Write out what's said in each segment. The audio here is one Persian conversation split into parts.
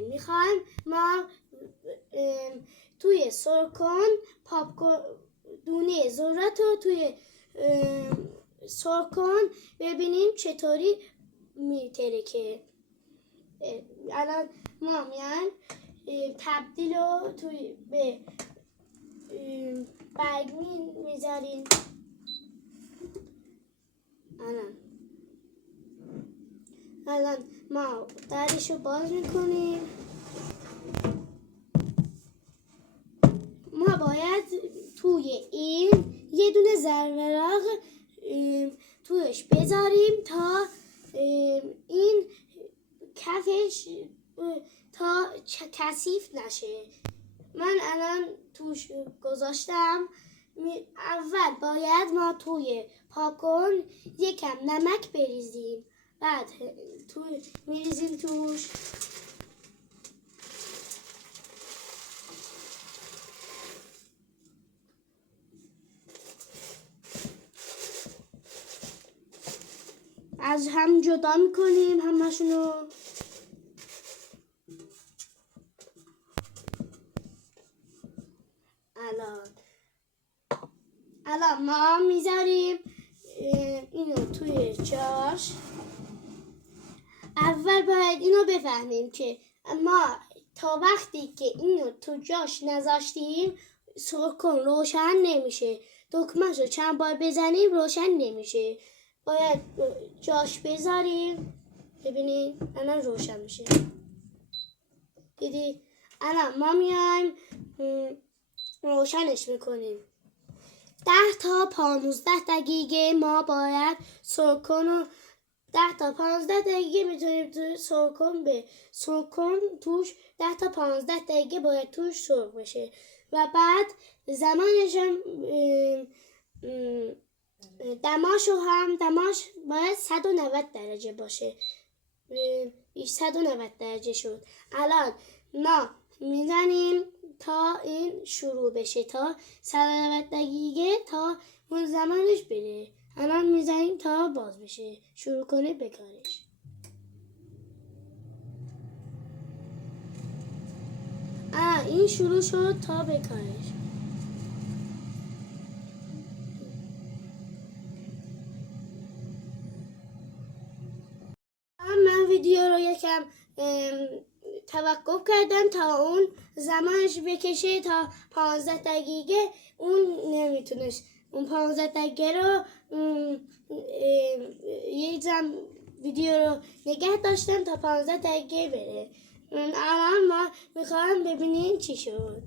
میخوایم ما توی سرکن دونه ذرت رو توی سرکن ببینیم چطوری میترکه. الان ما میان تبدیل رو توی به برگ میذاریم. الان ما درش رو باز میکنیم. ما باید توی این یه دونه زرورق تویش بذاریم تا این کفش تا کثیف نشه. من الان توش گذاشتم. اول باید ما توی پاکن یکم نمک بریزیم، بعد میریزیم توش. از هم جدا میکنیم همشونو. الان ما میذاریم اینو توی جاش. اول باید اینو بفهمیم که ما تا وقتی که اینو تو جاش نذاشتیم سرکن روشن نمیشه. دکمه‌شو چند بار بزنیم روشن نمیشه. باید جاش بذاریم. ببینید الان روشن میشه. دیدی؟ الان ما میایم روشنش میکنیم. 10 تا 15 دقیقه ما باید سرکن رو 10 تا 15 دقیقه میتونیم توی سرکن توش 10 تا 15 دقیقه باید توش سرخ بشه و بعد زمانش هم دماش باید 190 درجه باشه. 190 درجه شد. الان ما میزنیم تا این شروع بشه، تا 190 دقیقه تا اون زمانش بره. الان میزنیم تا باز بشه، شروع کنه بکارش. این شروع شد تا بکارش. من ویدیو رو یکم توقف کردم تا اون زمانش بکشه تا 15 دقیقه. اون نمیتونست. اون 15 دقیقه رو یک ویدیو رو نگه داشتم تا 15 دقیقه بره. الان ما میخوایم ببینیم چی شد.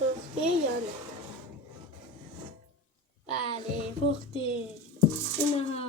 پخته یا نه؟ بله پخته. اینها